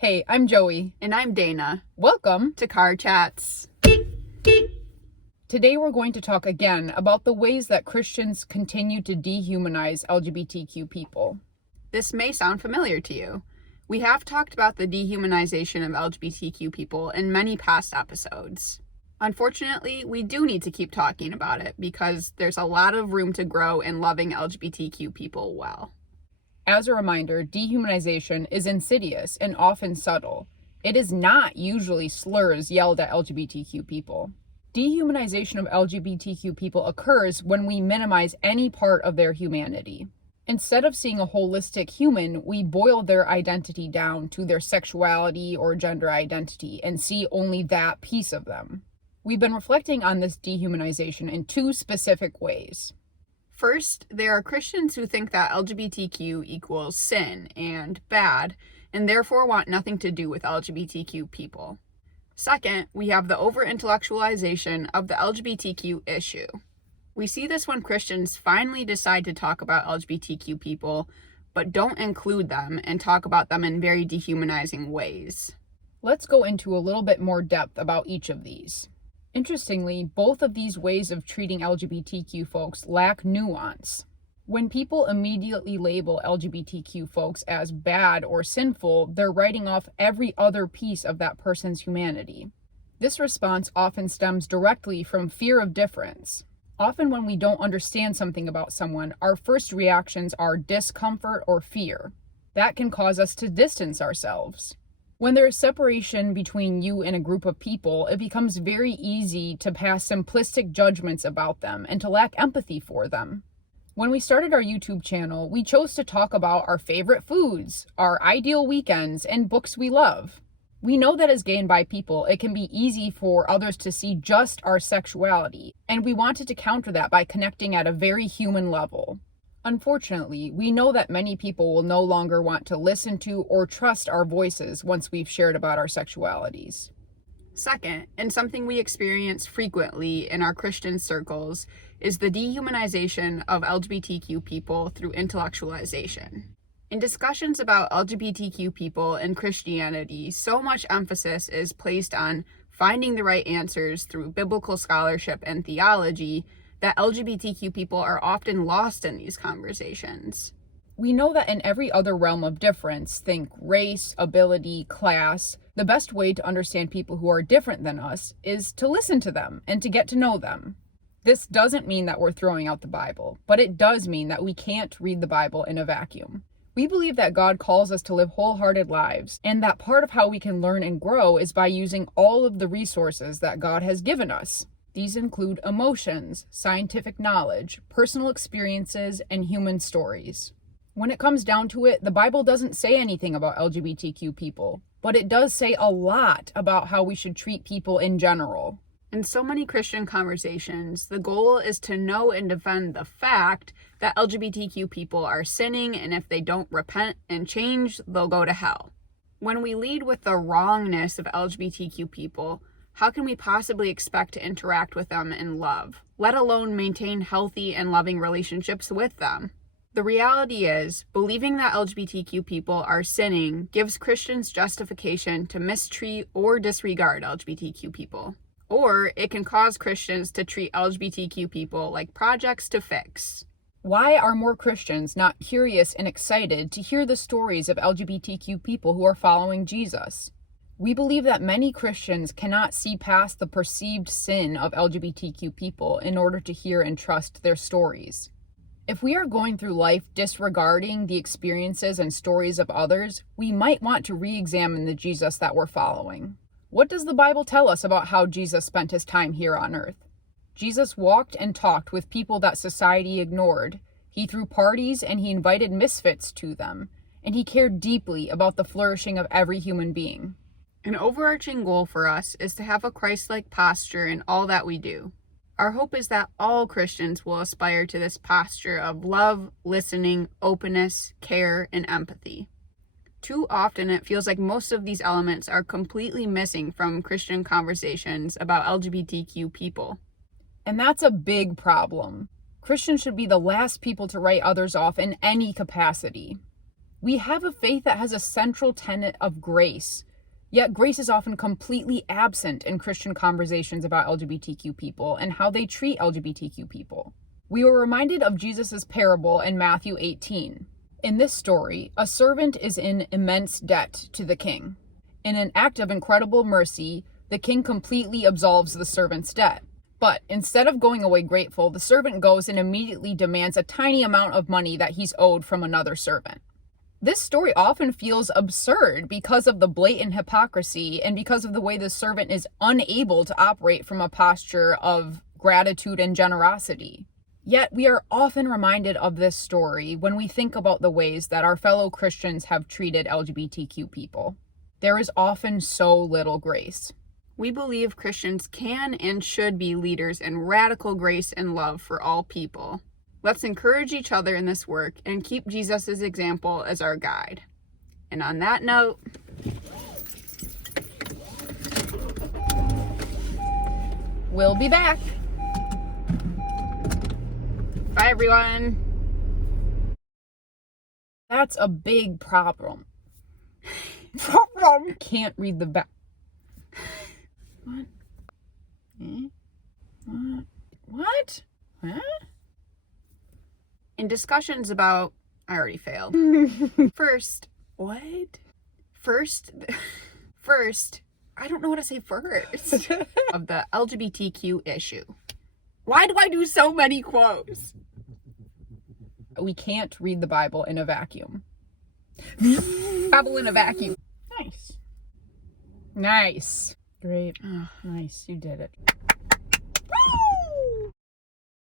Hey, I'm Joey. And I'm Dana. Welcome To Car Chats. Today we're going to talk again about the ways that Christians continue to dehumanize LGBTQ people. This may sound familiar to you. We have talked about the dehumanization of LGBTQ people in many past episodes. Unfortunately, we do need to keep talking about it because there's a lot of room to grow in loving LGBTQ people well. As a reminder, dehumanization is insidious and often subtle. It is not usually slurs yelled at LGBTQ people. Dehumanization of LGBTQ people occurs when we minimize any part of their humanity. Instead of seeing a holistic human, we boil their identity down to their sexuality or gender identity and see only that piece of them. We've been reflecting on this dehumanization in two specific ways. First, there are Christians who think that LGBTQ equals sin and bad, and therefore want nothing to do with LGBTQ people. Second, we have the over-intellectualization of the LGBTQ issue. We see this when Christians finally decide to talk about LGBTQ people, but don't include them and talk about them in very dehumanizing ways. Let's go into a little bit more depth about each of these. Interestingly, both of these ways of treating LGBTQ folks lack nuance. When people immediately label LGBTQ folks as bad or sinful, they're writing off every other piece of that person's humanity. This response often stems directly from fear of difference. Often when we don't understand something about someone, our first reactions are discomfort or fear. That can cause us to distance ourselves. When there is separation between you and a group of people, it becomes very easy to pass simplistic judgments about them and to lack empathy for them. When we started our YouTube channel, we chose to talk about our favorite foods, our ideal weekends, and books we love. We know that as gay and bi people, it can be easy for others to see just our sexuality, and we wanted to counter that by connecting at a very human level. Unfortunately, we know that many people will no longer want to listen to or trust our voices once we've shared about our sexualities. Second, and something we experience frequently in our Christian circles, is the dehumanization of LGBTQ people through intellectualization. In discussions about LGBTQ people and Christianity, so much emphasis is placed on finding the right answers through biblical scholarship and theology that LGBTQ people are often lost in these conversations. We know that in every other realm of difference, think race, ability, class, the best way to understand people who are different than us is to listen to them and to get to know them. This doesn't mean that we're throwing out the Bible, but it does mean that we can't read the Bible in a vacuum. We believe that God calls us to live wholehearted lives, and that part of how we can learn and grow is by using all of the resources that God has given us. These include emotions, scientific knowledge, personal experiences, and human stories. When it comes down to it, the Bible doesn't say anything about LGBTQ people, but it does say a lot about how we should treat people in general. In so many Christian conversations, the goal is to know and defend the fact that LGBTQ people are sinning, and if they don't repent and change, they'll go to hell. When we lead with the wrongness of LGBTQ people, how can we possibly expect to interact with them in love, let alone maintain healthy and loving relationships with them? The reality is, believing that LGBTQ people are sinning gives Christians justification to mistreat or disregard LGBTQ people. Or it can cause Christians to treat LGBTQ people like projects to fix. Why are more Christians not curious and excited to hear the stories of LGBTQ people who are following Jesus? We believe that many Christians cannot see past the perceived sin of LGBTQ people in order to hear and trust their stories. If we are going through life disregarding the experiences and stories of others, we might want to re-examine the Jesus that we're following. What does the Bible tell us about how Jesus spent his time here on earth? Jesus walked and talked with people that society ignored. He threw parties and he invited misfits to them, and he cared deeply about the flourishing of every human being. An overarching goal for us is to have a Christ-like posture in all that we do. Our hope is that all Christians will aspire to this posture of love, listening, openness, care, and empathy. Too often, it feels like most of these elements are completely missing from Christian conversations about LGBTQ people. And that's a big problem. Christians should be the last people to write others off in any capacity. We have a faith that has a central tenet of grace, yet grace is often completely absent in Christian conversations about LGBTQ people and how they treat LGBTQ people. We were reminded of Jesus' parable in Matthew 18. In this story, a servant is in immense debt to the king. In an act of incredible mercy, the king completely absolves the servant's debt. But instead of going away grateful, the servant goes and immediately demands a tiny amount of money that he's owed from another servant. This story often feels absurd because of the blatant hypocrisy and because of the way the servant is unable to operate from a posture of gratitude and generosity. Yet we are often reminded of this story when we think about the ways that our fellow Christians have treated LGBTQ people. There is often so little grace. We believe Christians can and should be leaders in radical grace and love for all people. Let's encourage each other in this work and keep Jesus' example as our guide. And on that note, We'll be back. bye everyone. That's a big problem. Can't read the back. What? What? Huh? In discussions about, I already failed. First, I don't know what to say first. Of the LGBTQ issue. Why do I do so many quotes? We can't read the Bible in a vacuum. Bible in a vacuum. Nice. Great. Nice. You did it.